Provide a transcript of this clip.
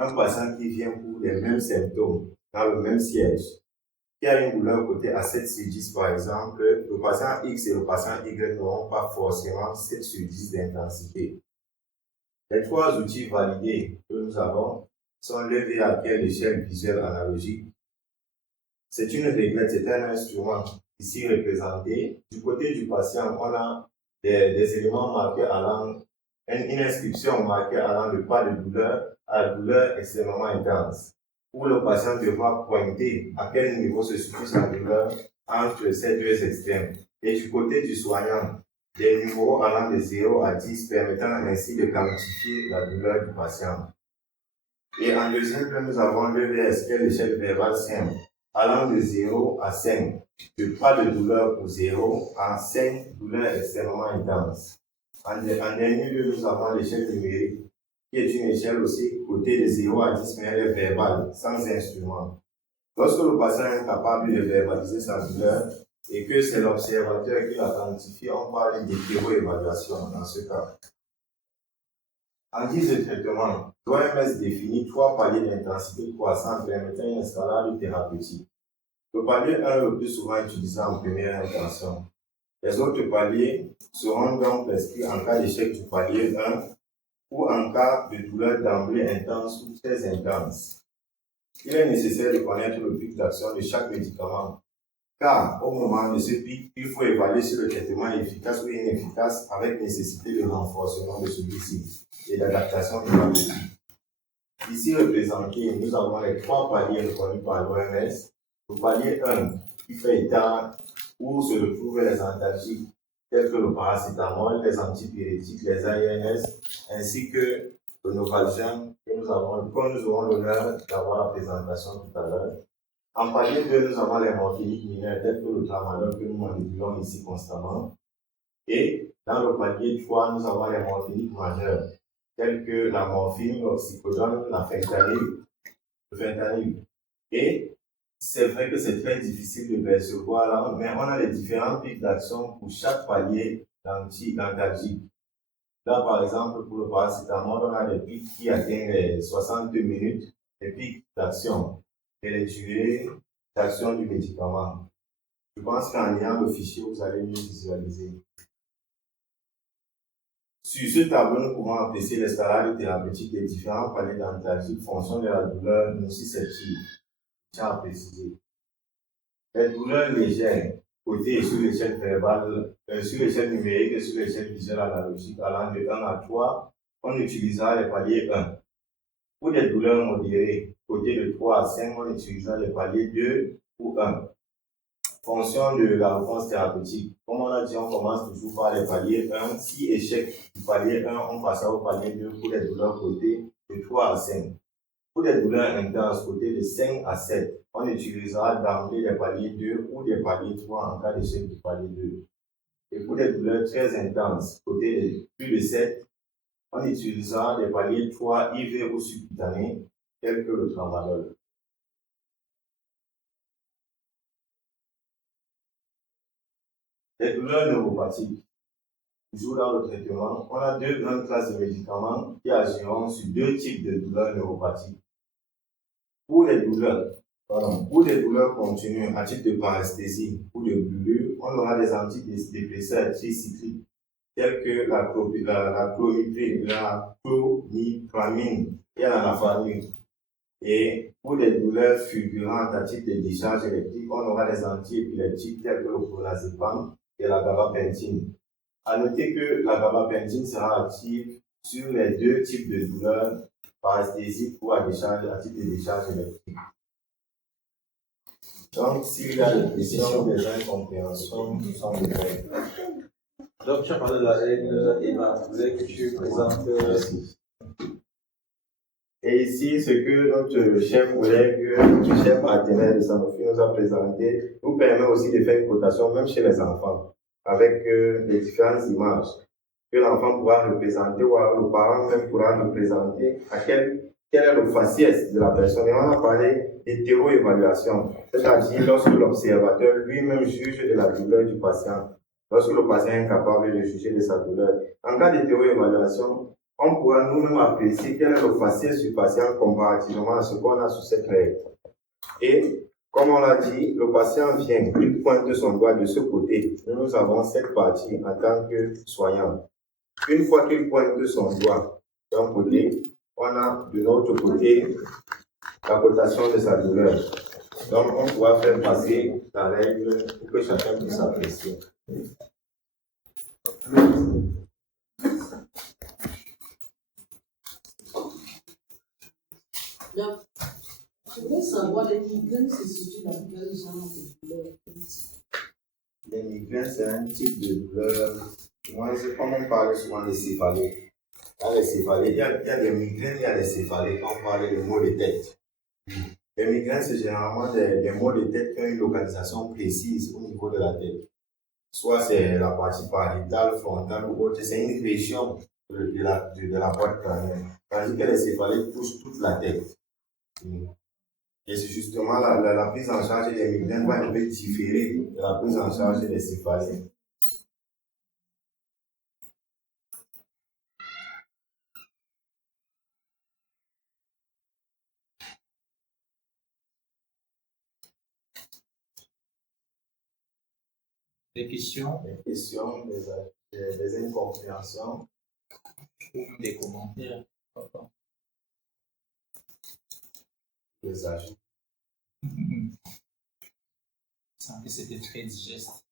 un patient qui vient pour les mêmes symptômes, dans le même siège, qui a une douleur côté à 7 sur 10 par exemple, le patient X et le patient Y n'auront pas forcément 7 sur 10 d'intensité. Les trois outils validés que nous avons sont l'EVA, qui est l'échelle visuelle analogique. C'est une réglette, c'est un instrument ici représenté. Du côté du patient, on a des éléments marqués allant, une inscription marquée allant de pas de douleur à la douleur extrêmement intense, où le patient devra pointer à quel niveau se situe sa douleur entre ces deux extrêmes. Et du côté du soignant, des numéros allant de 0 à 10 permettant ainsi de quantifier la douleur du patient. Et en deuxième lieu, nous avons l'EVS, qui est l'échelle verbale simple, allant de 0 à 5, de pas de douleur pour 0 à 5 douleurs extrêmement intenses. En dernier lieu, nous avons l'échelle numérique, qui est une échelle aussi cotée de 0 à 10, mais elle est verbale, sans instrument. Lorsque le patient est incapable de verbaliser sa douleur et que c'est l'observateur qui la quantifie, on parle d'hétéroévaluation dans ce cas. En guise de traitement, l'OMS définit 3 paliers d'intensité croissante permettant une escalade thérapeutique. Le palier 1 est le plus souvent utilisé en première intention. Les autres paliers seront donc prescrits en cas d'échec du palier 1 ou en cas de douleur d'emblée intense ou très intense. Il est nécessaire de connaître le pic d'action de chaque médicament, car au moment de ce pic, il faut évaluer si le traitement est efficace ou inefficace avec nécessité de renforcement de celui-ci et d'adaptation thérapeutique. Ici représenté, nous avons les 3 paliers reconnus par l'OMS. Le palier 1 qui fait état où se retrouvent les antalgiques tels que le paracétamol, les antipyrétiques, les ARNS, ainsi que le Novalgin que nous aurons l'honneur d'avoir la présentation tout à l'heure. En palier 2, nous avons les morphiniques mineurs tels que le tramadol que nous manipulons ici constamment. Et dans le palier 3, nous avons les morphiniques majeurs tels que la morphine, l'oxycodone, la fentanyl, le fentanyl. Et c'est vrai que c'est très difficile de percevoir là, mais on a les différents pics d'action pour chaque palier d'antalgique. Là, par exemple, pour le paracétamol, on a des pics qui atteignent les 60 minutes, les pics d'action et les durées d'action du médicament. Je pense qu'en ayant le fichier, vous allez mieux visualiser. Sur ce tableau, nous pouvons apprécier l'escalade thérapeutique des différents paliers d'antalgique en fonction de la douleur nociceptive. Je tiens à préciser. Les douleurs légères, cotées sur l'échelle verbale, sur l'échelle numérique et sur l'échelle visuelle analogique allant de 1 à 3, on utilisera les paliers 1. Pour des douleurs modérées, cotées de 3 à 5, on utilisera les paliers 2 ou 1. Fonction de la réponse thérapeutique. Comme on a dit, on commence toujours par les paliers 1. Si échec du palier 1, on passera au palier 2 pour les douleurs cotées de 3 à 5. Pour les douleurs intenses cotées de 5 à 7, on utilisera d'emblée les paliers 2 ou des paliers 3 en cas d'échec du palier 2. Et pour les douleurs très intenses cotées de plus de 7, on utilisera des paliers 3 IV ou subcutanés tels que le tramadol. Les douleurs neuropathiques. Toujours dans le traitement, on a 2 grandes classes de médicaments qui agiront sur 2 types de douleurs neuropathiques. Pour les douleurs continues à titre de paresthésie ou de brûlure, on aura des antidépresseurs tricycliques tels que la chlomipramine et la naphtamine. Et pour les douleurs fulgurantes à titre de décharge électrique, on aura des antiépileptiques tels que le clonazepam et la gabapentine. À noter que la gabapentine sera active sur les 2 types de douleurs paresthésiques ou à titre de décharge électrique. Donc, s'il y a des questions, des incompréhensions, tout ça me fait. Donc, tu as parlé de la règle Eva. Je voulais que tu présentes. Et ici, ce que notre cher collègue, notre cher partenaire de Sanofi nous a présenté, nous permet aussi de faire une cotation, même chez les enfants, avec les différentes images que l'enfant pourra représenter, ou alors le parent même pourra représenter à quel est le faciès de la personne. Et on a parlé d'hétéroévaluation, c'est-à-dire lorsque l'observateur lui-même juge de la douleur du patient, lorsque le patient est incapable de juger de sa douleur. En cas d'hétéroévaluation, on pourra nous-mêmes apprécier quel est le faciès du patient comparativement à ce qu'on a sous cette règle. Et comme on l'a dit, le patient vient, il pointe son doigt de ce côté. Nous avons cette partie en tant que soignant. Une fois qu'il pointe son doigt d'un côté, on a de l'autre côté la cotation de sa douleur. Donc, on pourra faire passer la règle pour que chacun puisse apprécier. Donc, je voulais savoir, les migraines, c'est surtout dans quel genre de douleur? Les migraines, c'est un type de douleur. Moi, comme on parle souvent des céphalées. Dans les céphalées, il y a des migraines, il y a des céphalées. Quand on parle de maux de tête. Les migraines, c'est généralement des maux de tête qui ont une localisation précise au niveau de la tête. Soit c'est la partie pariétale, frontale ou autre, c'est une région de la boîte crânienne. Tandis que les céphalées touchent toute la tête. Et c'est justement la prise en charge des migraines va un peu différer de la prise en charge des céphalées. Des questions Des questions, des incompréhensions. ou des commentaires? Des ajouts. Je sens que c'était très digeste.